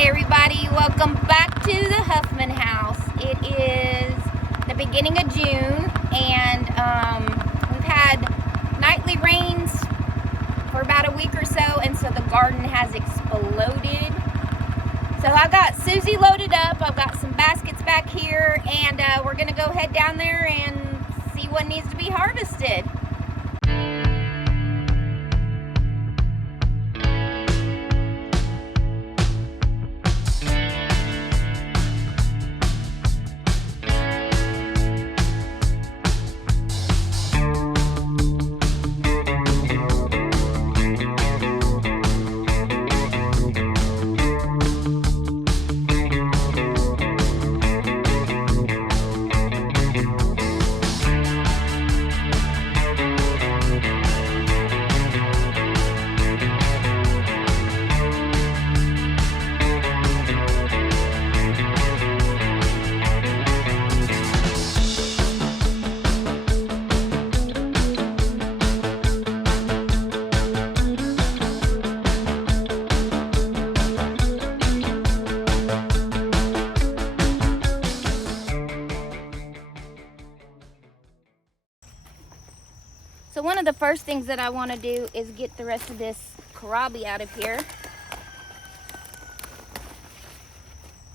Hey everybody, welcome back to the Huffman house. It is the beginning of June and we've had nightly rains for about a week or so, and so the garden has exploded. So I got Susie loaded up, I've got some baskets back here, and we're gonna go head down there and see what needs to be harvested. So one of the first things that I want to do is get the rest of this kohlrabi out of here.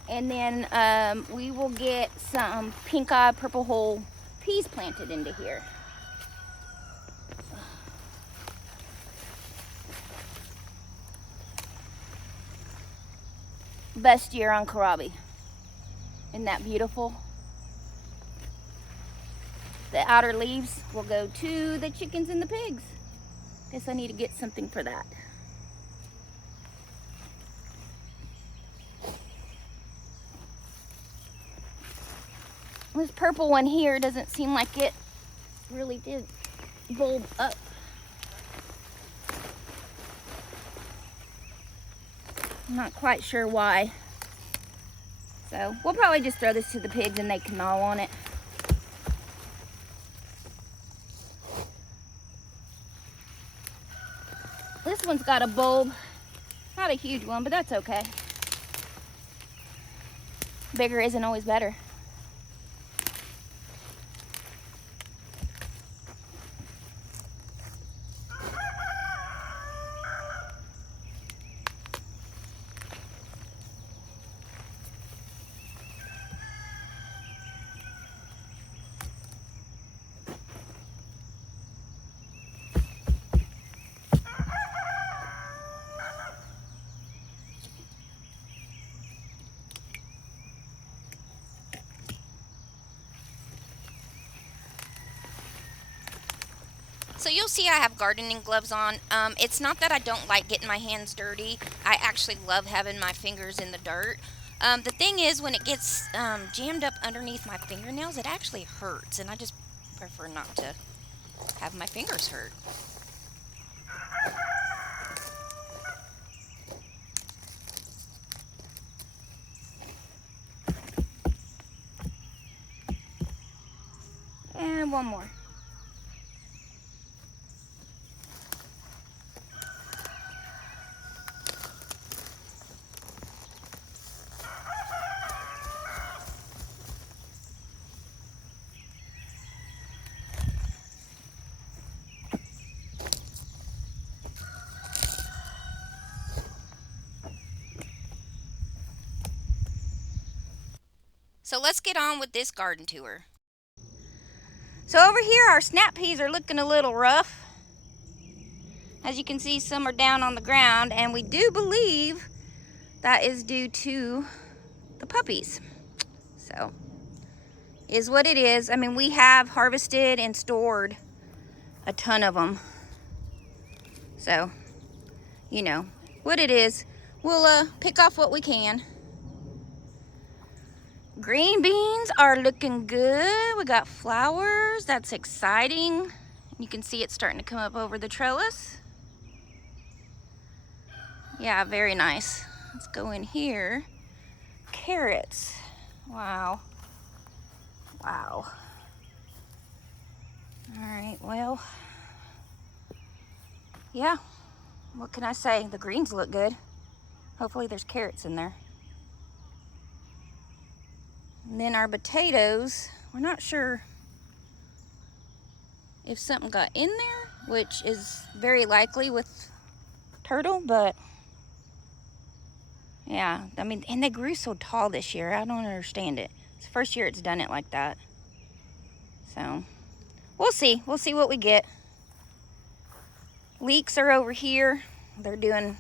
And then we will get some pink eye purple hull peas planted into here. Best year on kohlrabi. Isn't that beautiful? The outer leaves will go to the chickens and the pigs. Guess I need to get something for that. This purple one here doesn't seem like it really did bulb up. I'm not quite sure why. So we'll probably just throw this to the pigs and they can gnaw on it. This one's got a bulb, not a huge one, but that's okay. Bigger isn't always better. So you'll see I have gardening gloves on. It's not that I don't like getting my hands dirty. I actually love having my fingers in the dirt. The thing is, when it gets jammed up underneath my fingernails, it actually hurts, and I just prefer not to have my fingers hurt. And one more. So let's get on with this garden tour. So over here our snap peas are looking a little rough. As you can see, some are down on the ground, and we do believe that is due to the puppies. So, is what it is. I mean, we have harvested and stored a ton of them. So, you know, what it is, we'll pick off what we can. Green beans are looking good. We got flowers. That's exciting. You can see it starting to come up over the trellis. Yeah, very nice. Let's go in here. Carrots. Wow. Wow. All right, well, yeah, what can I say? The greens look good. Hopefully there's carrots in there. And then our potatoes, we're not sure if something got in there, which is very likely with turtle, but yeah, I mean, and they grew so tall this year. I don't understand it. It's the first year it's done it like that. So, we'll see. We'll see what we get. Leeks are over here. They're doing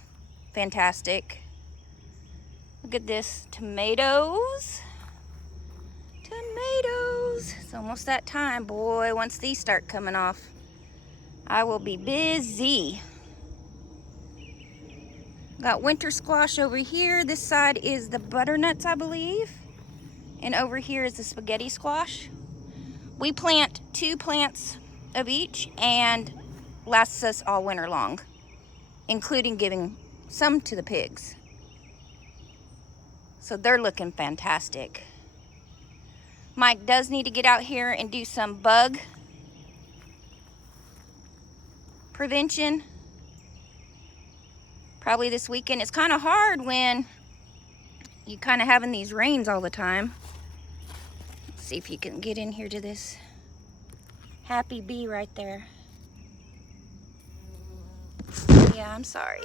fantastic. Look at this. Tomatoes. Tomatoes. It's almost that time, boy. Once these start coming off, I will be busy. Got winter squash over here. This side is the butternuts, I believe. And over here is the spaghetti squash. We plant 2 plants of each and lasts us all winter long, including giving some to the pigs. So they're looking fantastic. Mike does need to get out here and do some bug prevention. Probably this weekend. It's kind of hard when you kind of having these rains all the time. Let's see if you can get in here to this happy bee right there. Yeah, I'm sorry.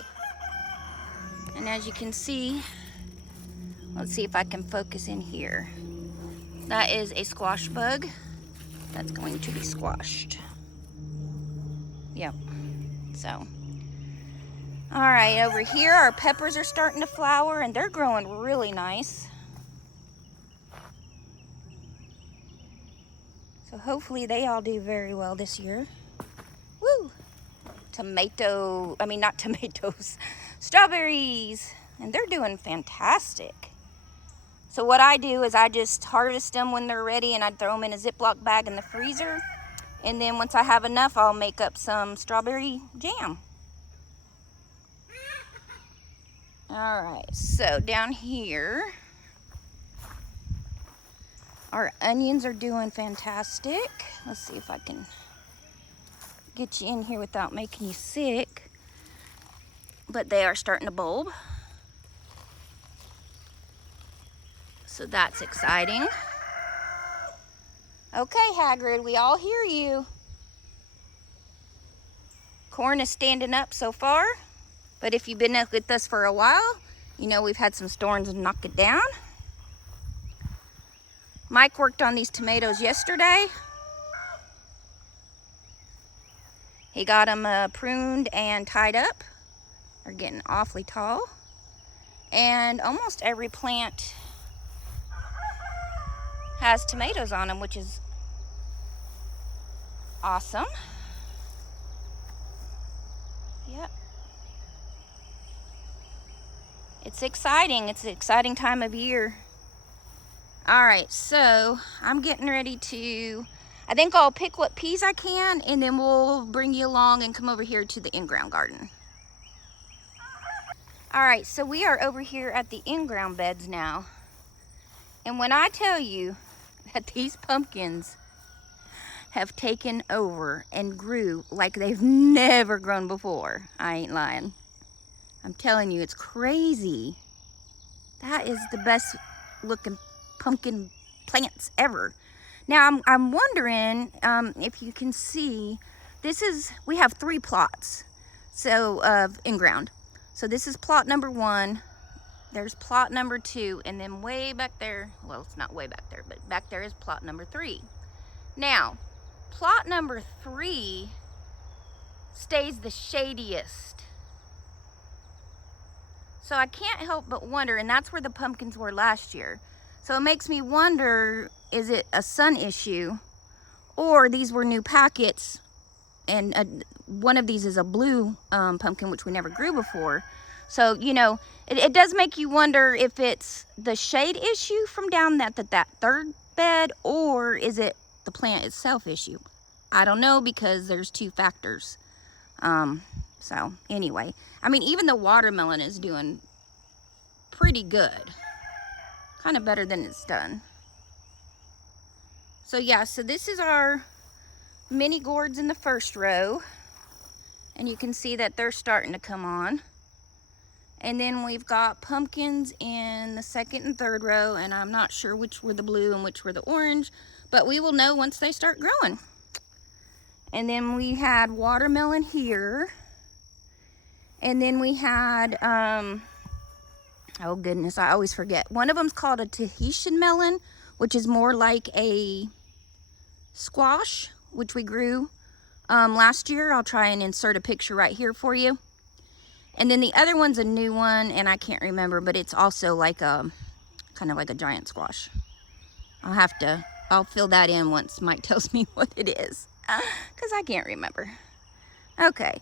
And as you can see, let's see if I can focus in here. That is a squash bug that's going to be squashed. Yep. So, all right, over here our peppers are starting to flower and they're growing really nice. So hopefully they all do very well this year. Woo! Not tomatoes, strawberries. And they're doing fantastic. So what I do is I just harvest them when they're ready and I throw them in a Ziploc bag in the freezer. And then once I have enough, I'll make up some strawberry jam. All right, so down here, our onions are doing fantastic. Let's see if I can get you in here without making you sick. But they are starting to bulb. So that's exciting. Okay, Hagrid, we all hear you. Corn is standing up so far. But if you've been with us for a while, you know we've had some storms knock it down. Mike worked on these tomatoes yesterday. He got them pruned and tied up. They're getting awfully tall. And almost every plant has tomatoes on them, which is awesome. Yep. It's exciting. It's an exciting time of year. All right, so I'm getting ready to, I think I'll pick what peas I can and then we'll bring you along and come over here to the in-ground garden. All right, so we are over here at the in-ground beds now. And when I tell you that these pumpkins have taken over and grew like they've never grown before, I ain't lying. I'm telling you, it's crazy. That is the best looking pumpkin plants ever. Now, I'm wondering if you can see, we have 3 plots of in-ground. So this is plot number 1. There's plot number 2, and then way back there, well, it's not way back there, but back there is plot number 3. Now, plot number 3 stays the shadiest. So I can't help but wonder, and that's where the pumpkins were last year. So it makes me wonder, is it a sun issue? Or these were new packets, and one of these is a blue pumpkin, which we never grew before. So, you know, it does make you wonder if it's the shade issue from down that 3rd bed, or is it the plant itself issue? I don't know, because there's 2 factors. So anyway, I mean, even the watermelon is doing pretty good. Kind of better than it's done. So yeah, so this is our mini gourds in the first row. And you can see that they're starting to come on. And then we've got pumpkins in the second and third row, and I'm not sure which were the blue and which were the orange, but we will know once they start growing. And then we had watermelon here. And then we had, oh goodness, I always forget. One of them's called a Tahitian melon, which is more like a squash, which we grew last year. I'll try and insert a picture right here for you. And then the other one's a new one, and I can't remember, but it's also like a, kind of like a giant squash. I'll fill that in once Mike tells me what it is, because I can't remember. Okay,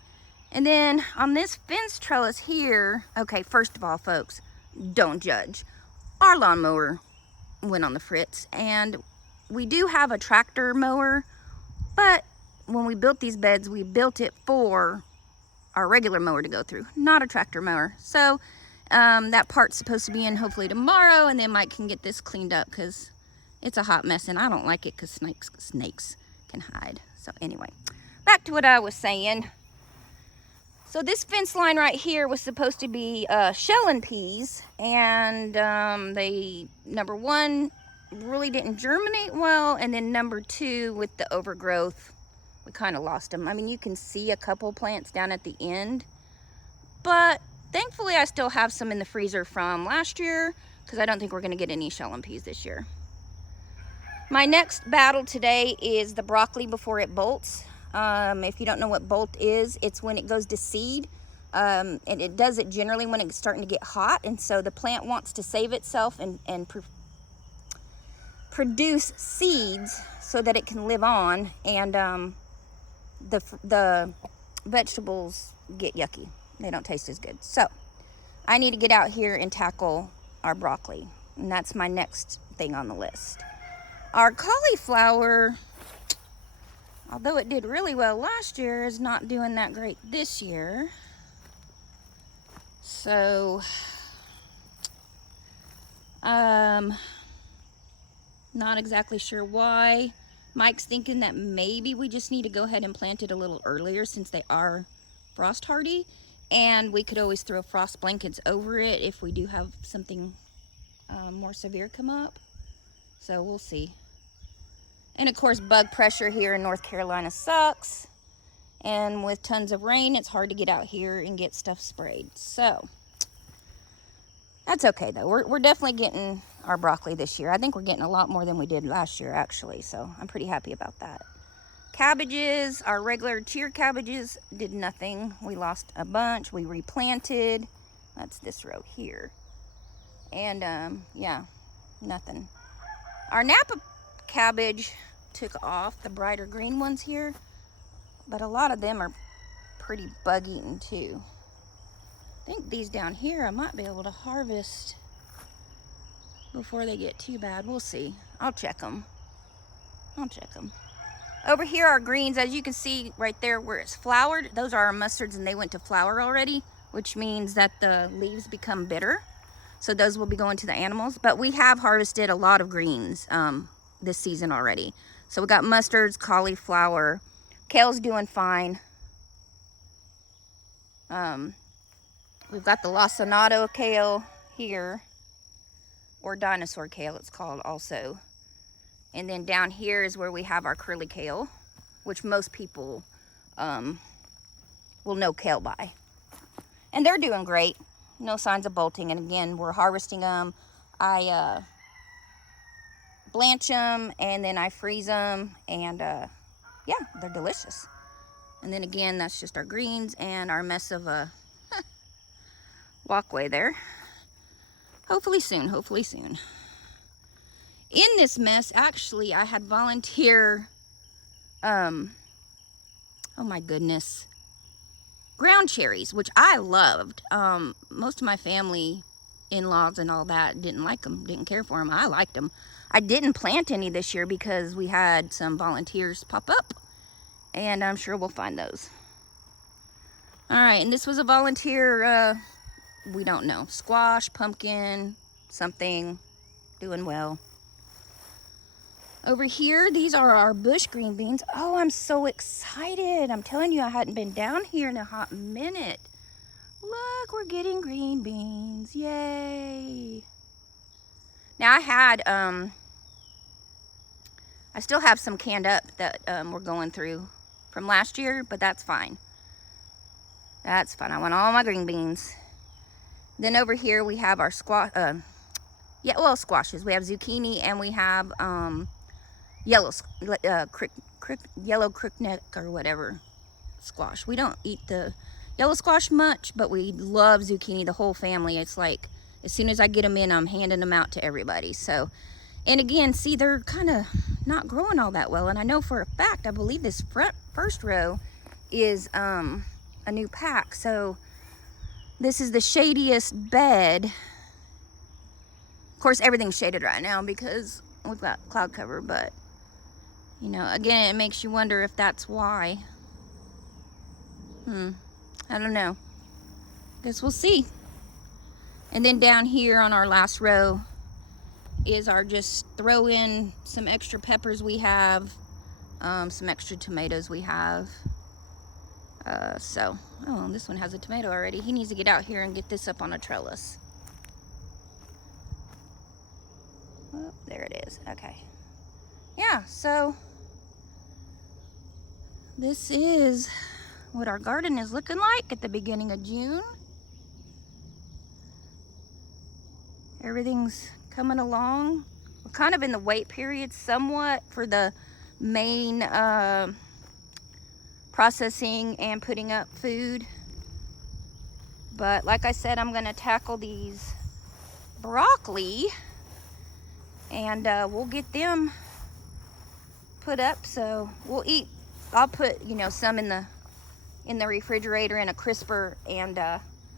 and then on this fence trellis here, okay, first of all, folks, don't judge. Our lawnmower went on the fritz, and we do have a tractor mower, but when we built these beds, we built it for our regular mower to go through, not a tractor mower. So that part's supposed to be in hopefully tomorrow, and then Mike can get this cleaned up because it's a hot mess, and I don't like it because snakes can hide. So anyway, back to what I was saying. So this fence line right here was supposed to be shelling peas, and they, number one, really didn't germinate well, and then number two, with the overgrowth, we kind of lost them. I mean, you can see a couple plants down at the end, but thankfully I still have some in the freezer from last year, because I don't think we're going to get any shelling peas this year. My next battle today is the broccoli before it bolts. If you don't know what bolt is, it's when it goes to seed, and it does it generally when it's starting to get hot, and so the plant wants to save itself and produce seeds so that it can live on, and the vegetables get yucky. They don't taste as good. So I need to get out here and tackle our broccoli, and that's my next thing on the list. Our cauliflower, although it did really well last year, is not doing that great this year. So not exactly sure why. Mike's thinking that maybe we just need to go ahead and plant it a little earlier since they are frost hardy, and we could always throw frost blankets over it if we do have something more severe come up. So we'll see. And of course, bug pressure here in North Carolina sucks, and with tons of rain, it's hard to get out here and get stuff sprayed. So that's okay though. We're definitely getting our broccoli this year. I think we're getting a lot more than we did last year, actually, so I'm pretty happy about that. Cabbages, our regular cheer cabbages, did nothing. We lost a bunch. We replanted. That's this row here. And yeah, nothing. Our Napa cabbage took off, the brighter green ones here, but a lot of them are pretty bug eaten too. I think these down here I might be able to harvest before they get too bad. We'll see. I'll check them. Over here are greens. As you can see right there where it's flowered, those are our mustards, and they went to flower already, which means that the leaves become bitter. So those will be going to the animals. But we have harvested a lot of greens this season already. So we got mustards, cauliflower, kale's doing fine. We've got the lacinato kale here, or dinosaur kale it's called also. And then down here is where we have our curly kale, which most people will know kale by. And they're doing great. No signs of bolting. And again, we're harvesting them. I blanch them, and then I freeze them, and yeah, they're delicious. And then again, that's just our greens and our mess of a walkway there. Hopefully soon, hopefully soon. In this mess, actually, I had volunteer, oh my goodness, ground cherries, which I loved. Most of my family, in-laws and all that, didn't like them, didn't care for them. I liked them. I didn't plant any this year because we had some volunteers pop up, and I'm sure we'll find those. All right, and this was a volunteer, we don't know, squash, pumpkin, something, doing well. Over here, these are our bush green beans. Oh, I'm so excited. I'm telling you, I hadn't been down here in a hot minute. Look, we're getting green beans. Yay. Now I still have some canned up that we're going through from last year, but that's fine. That's fine. I want all my green beans. Then over here we have our squashes. We have zucchini and we have yellow crookneck or whatever squash. We don't eat the yellow squash much, but we love zucchini, the whole family. It's like as soon as I get them in, I'm handing them out to everybody. So, and again, see, they're kind of not growing all that well. And I know for a fact, I believe this first row is a new pack. So this is the shadiest bed. Of course, everything's shaded right now because we've got cloud cover, but you know, again, it makes you wonder if that's why. I don't know. Guess we'll see. And then down here on our last row is our just throw in some extra peppers we have, some extra tomatoes we have. Oh, this one has a tomato already. He needs to get out here and get this up on a trellis. Oh, there it is. Okay. Yeah, so this is what our garden is looking like at the beginning of June. Everything's coming along. We're kind of in the wait period somewhat for the main processing and putting up food. But like I said, I'm gonna tackle these broccoli and we'll get them put up. So we'll eat, I'll put, you know, some in the refrigerator in a crisper, and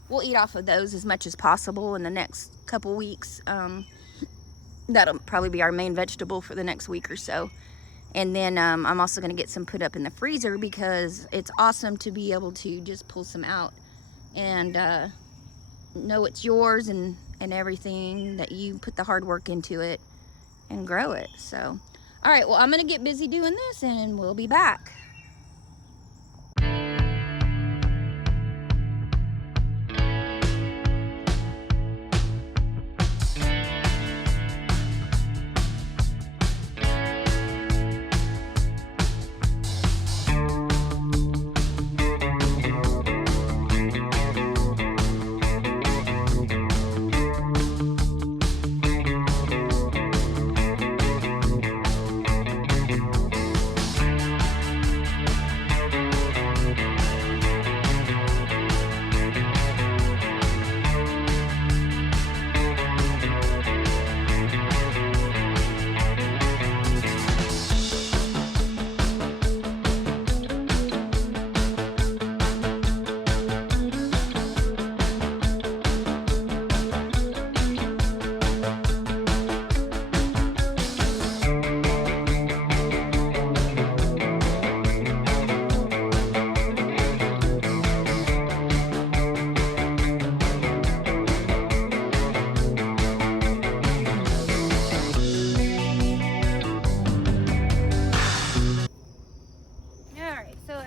we'll eat off of those as much as possible in the next couple weeks. That'll probably be our main vegetable for the next week or so. And then I'm also going to get some put up in the freezer because it's awesome to be able to just pull some out and know it's yours and everything, that you put the hard work into it and grow it. So, all right, well, I'm going to get busy doing this and we'll be back.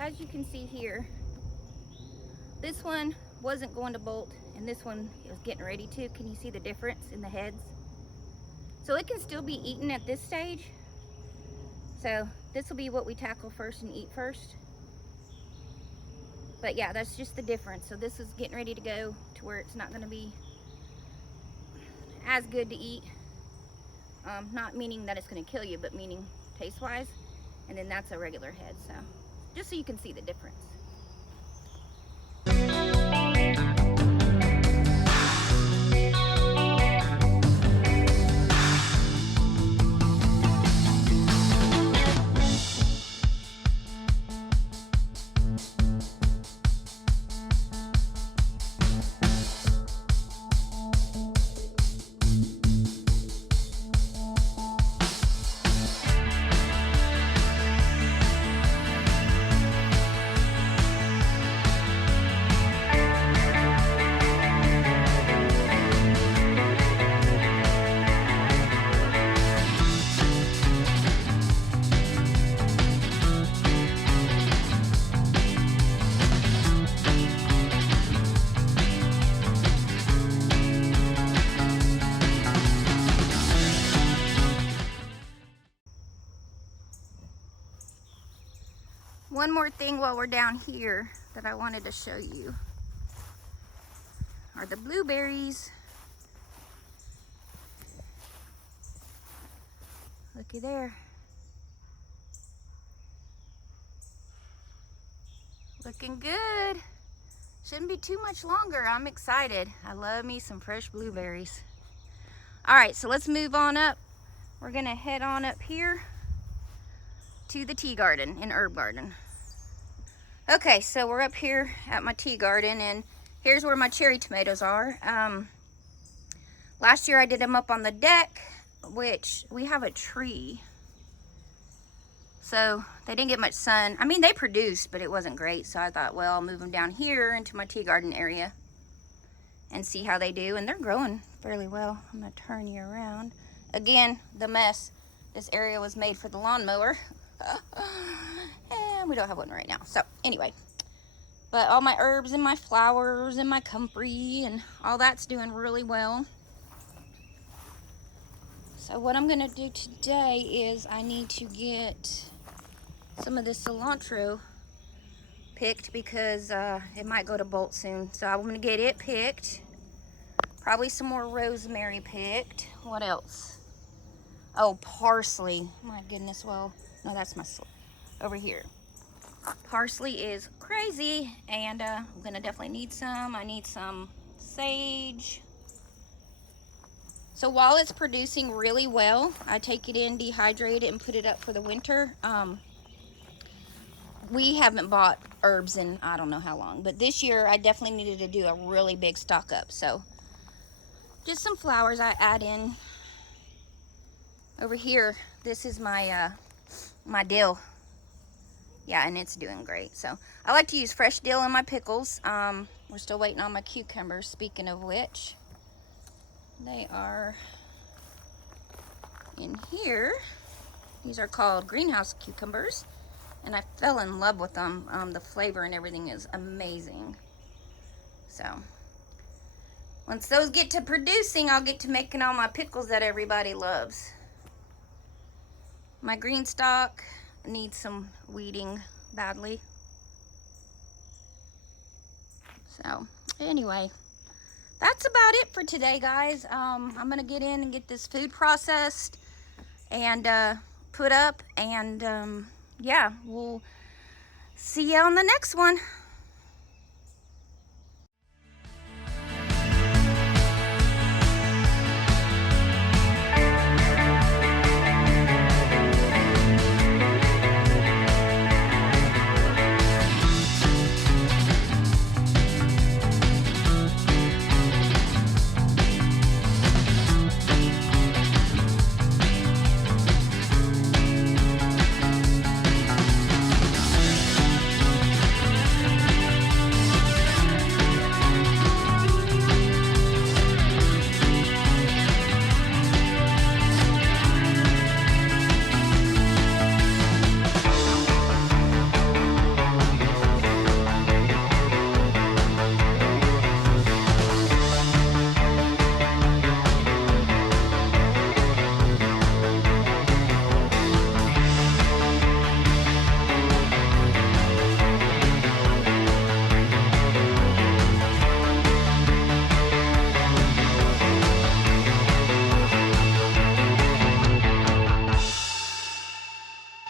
As you can see here, this one wasn't going to bolt and this one is getting ready to. Can you see the difference in the heads? So it can still be eaten at this stage. So this will be what we tackle first and eat first. But yeah, that's just the difference. So this is getting ready to go to where it's not going to be as good to eat. Not meaning that it's going to kill you, but meaning taste wise. And then that's a regular head. So just so you can see the difference. one more thing while we're down here that I wanted to show you are the blueberries. Looky there. Looking good. Shouldn't be too much longer. I'm excited. I love me some fresh blueberries. All right, so let's move on up. We're gonna head on up here to the tea garden and herb garden. Okay, so we're up here at my tea garden, and here's where my cherry tomatoes are. Last year I did them up on the deck, which we have a tree, so they didn't get much sun. I mean, they produced, but it wasn't great, so I thought, well, I'll move them down here into my tea garden area and see how they do, and they're growing fairly well. I'm gonna turn you around. Again, the mess. This area was made for the lawnmower. And we don't have one right now. So anyway, but all my herbs and my flowers and my comfrey and all that's doing really well. So what I'm gonna do today is I need to get some of this cilantro picked because it might go to bolt soon. So I'm gonna get it picked. Probably some more rosemary picked. What else? Oh, parsley. My goodness, well, no, that's my over here. Parsley is crazy, and I'm gonna definitely need some. I need some sage. So while it's producing really well, I take it in, dehydrate it, and put it up for the winter. We haven't bought herbs in I don't know how long, but this year I definitely needed to do a really big stock up. So just some flowers I add in. Over here, this is my my dill. Yeah, and it's doing great. So I like to use fresh dill in my pickles. We're still waiting on my cucumbers, speaking of which. They are in here. These are called greenhouse cucumbers, and I fell in love with them. The flavor and everything is amazing. So once those get to producing, I'll get to making all my pickles that everybody loves. My green stalk needs some weeding badly. So anyway, that's about it for today, guys. I'm gonna get in and get this food processed and put up, and yeah, we'll see you on the next one.